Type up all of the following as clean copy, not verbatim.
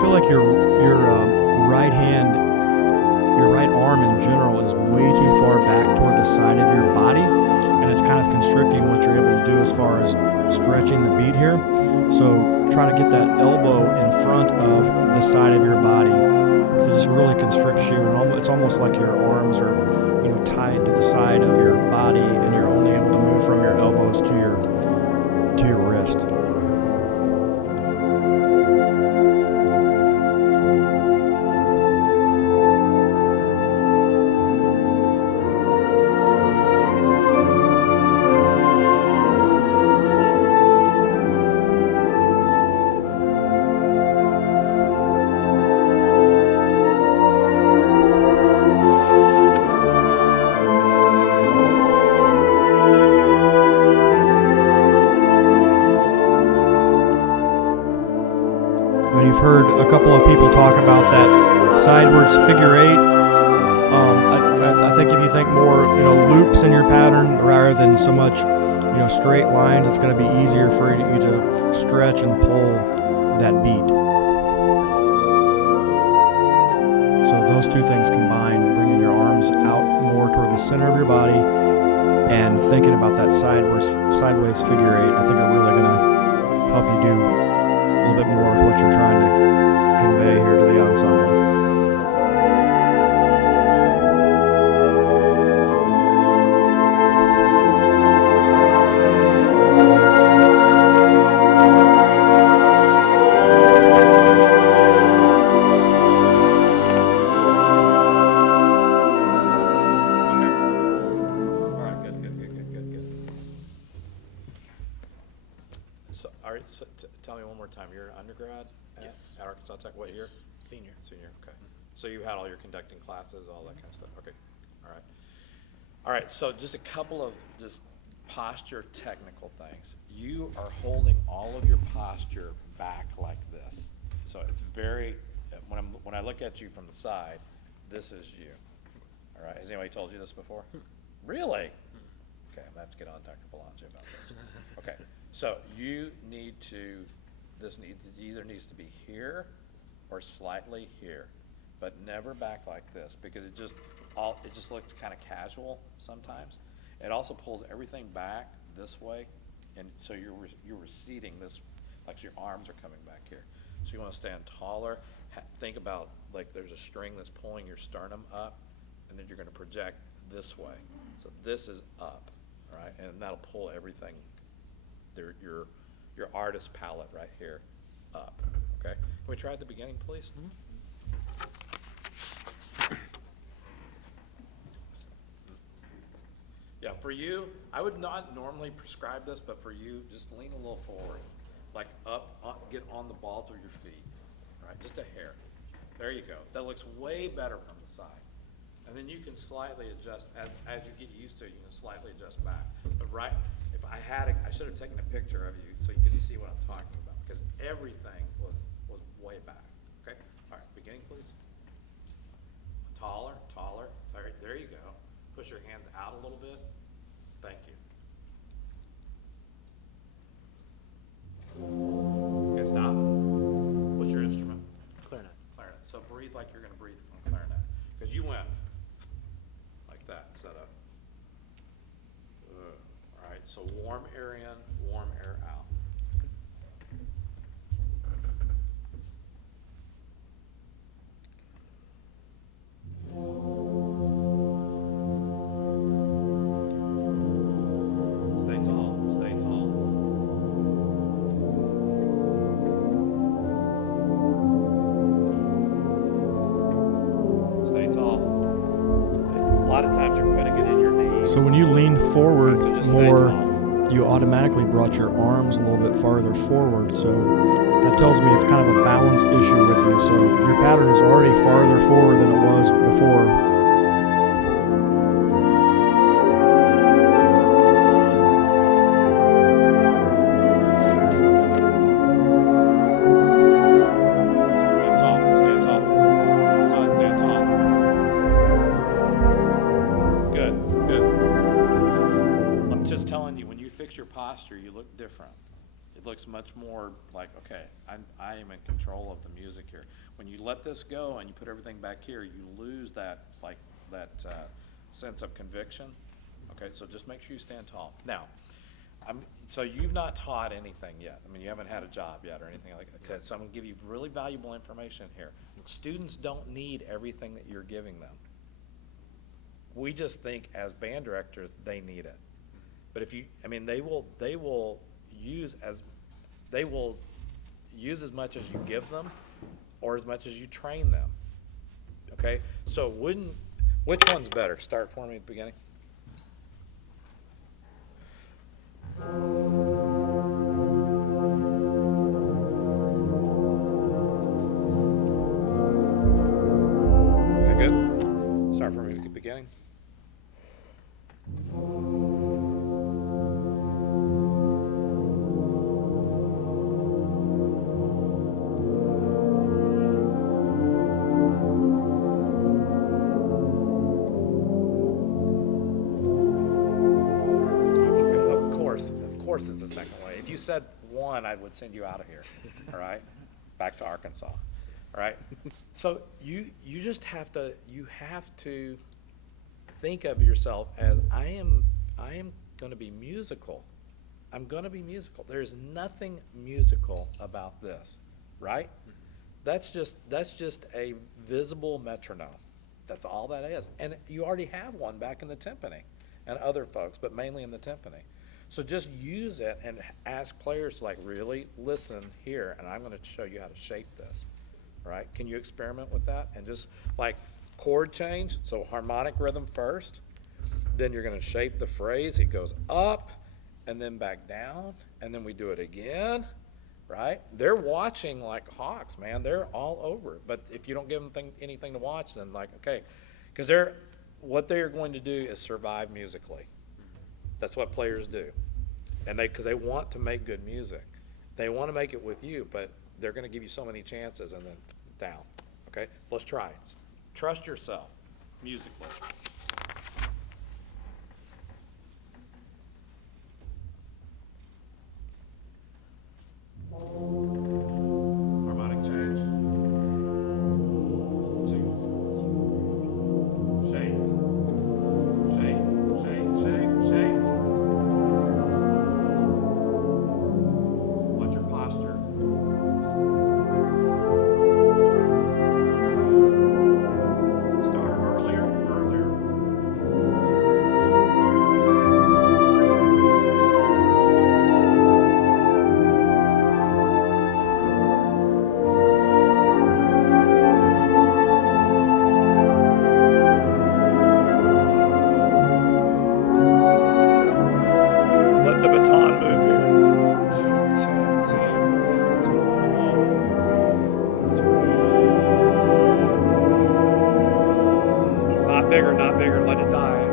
feel like your right hand, your right arm in general is way too far back toward the side of your body, and it's kind of constricting what you're able to do as far as stretching the beat here. So try to get that elbow in front of the side of your body, because it just really constricts you, and it's almost like your arms are, tied to the side of your body, and you're only able to move from your elbows to your wrist. You've heard a couple of people talk about that sidewards figure eight. I think if you think more, loops in your pattern rather than so much, straight lines, it's going to be easier for you to stretch and pull that beat. So those two things combined, bringing your arms out more toward the center of your body and thinking about that sideways figure eight, I think are really going to help you do a little bit more with what you're trying to convey here to the ensemble. Tell me one more time. You're an undergrad? Yes. At Arkansas Tech. What year? Senior. Senior. Okay. So you had all your conducting classes, all that kind of stuff. Okay. All right. All right. So just a couple of just posture technical things. You are holding all of your posture back like this. So it's very when I look at you from the side, this is you. All right. Has anybody told you this before? Really? Okay. I'm gonna have to get on Dr. Belange about this. Okay. So you need to. Either needs to be here or slightly here, but never back like this, because it just looks kind of casual sometimes. It also pulls everything back this way, and so you're receding this, like your arms are coming back here. So you want to stand taller. Think about like there's a string that's pulling your sternum up, and then you're going to project this way. So this is up, right, and that'll pull everything. Your artist palette right here up, okay? Can we try at the beginning, please? Yeah, for you, I would not normally prescribe this, but for you, just lean a little forward, like up, get on the balls of your feet, right? Just a hair. There you go. That looks way better from the side. And then you can slightly adjust, as you get used to it, you can slightly adjust back. But right, if I should have taken a picture of you so you could see what I'm talking about, because everything was way back. Okay? All right, beginning please. Taller. There you go. Push your hands out a little bit. Thank you. Okay, stop. What's your instrument? Clarinet. Clarinet. So breathe like you're going to breathe on clarinet. Because you went like that, set up. All right, so warm air in, warm air out. Stay tall, stay tall. Stay tall. A lot of times you're putting it in your knees. So when you lean forward So just stay more, tall. you automatically brought your arms a little bit farther forward. So that tells me it's kind of a balance issue with you. So your pattern is already farther forward than it was before. Stand tall, stand tall. Son, stand tall. Good, good. I'm just telling you, when you fix your posture, you look different. It looks much more like, okay, I am in control of the music here. When you let this go and you put everything back here, you lose that, sense of conviction. Okay, so just make sure you stand tall. Now, so you've not taught anything yet. I mean, you haven't had a job yet or anything like that. Okay, so I'm gonna give you really valuable information here. Students don't need everything that you're giving them. We just think as band directors, they need it. But if you, I mean, they will use as much as you give them or as much as you train them. Okay, so which one's better? Start for me at the beginning. Okay, good. Start for me at the beginning. Of course it's the second way. If you said one, I would send you out of here, all right? Back to Arkansas, all right? So you just have to, think of yourself as, I am gonna be musical. I'm gonna be musical. There's nothing musical about this, right? That's just a visible metronome. That's all that is. And you already have one back in the timpani and other folks, but mainly in the timpani. So just use it and ask players, like, really listen here, and I'm going to show you how to shape this, right? Can you experiment with that? And just like chord change, so harmonic rhythm first, then you're going to shape the phrase. It goes up and then back down, and then we do it again, right? They're watching like hawks, man. They're all over it. But if you don't give them anything to watch, then like, okay, because what they are going to do is survive musically. That's what players do, and because they want to make good music. They want to make it with you, but they're going to give you so many chances and then down. Okay, so let's try it. Trust yourself musically. Harmonic change. Singles. Shape. Watch your posture. Start earlier. Let the baton move here. Not bigger, let it die.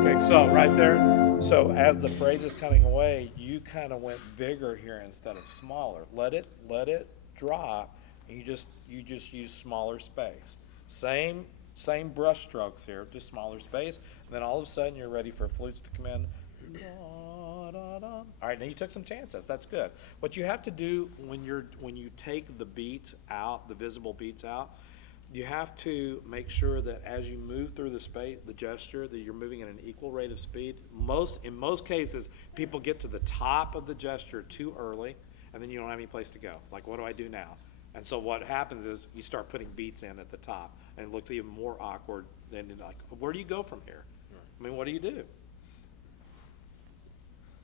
Okay, so right there, so as the phrase is coming away, you kind of went bigger here instead of smaller. Let it drop, and you just use smaller space. Same brush strokes here, just smaller space, and then all of a sudden you're ready for flutes to come in. All right, now you took some chances. That's good. What you have to do when you take the beats out, the visible beats out, you have to make sure that as you move through the space, the gesture, that you're moving at an equal rate of speed. In most cases, people get to the top of the gesture too early, and then you don't have any place to go. Like, what do I do now? And so what happens is you start putting beats in at the top, and it looks even more awkward than like, where do you go from here? I mean, what do you do?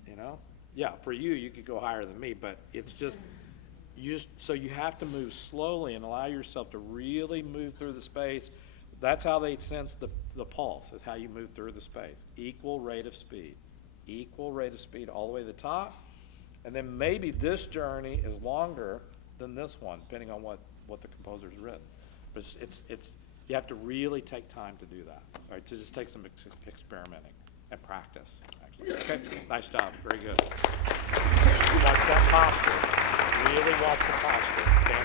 You know? Yeah, for you could go higher than me, but it's just, so you have to move slowly and allow yourself to really move through the space. That's how they sense the pulse, is how you move through the space. Equal rate of speed all the way to the top. And then maybe this journey is longer than this one, depending on what the composer's written. But it's you have to really take time to do that, all right? To just take some experimenting and practice, actually. Okay, nice job, very good. Watch that posture. Really watch the posture. Stand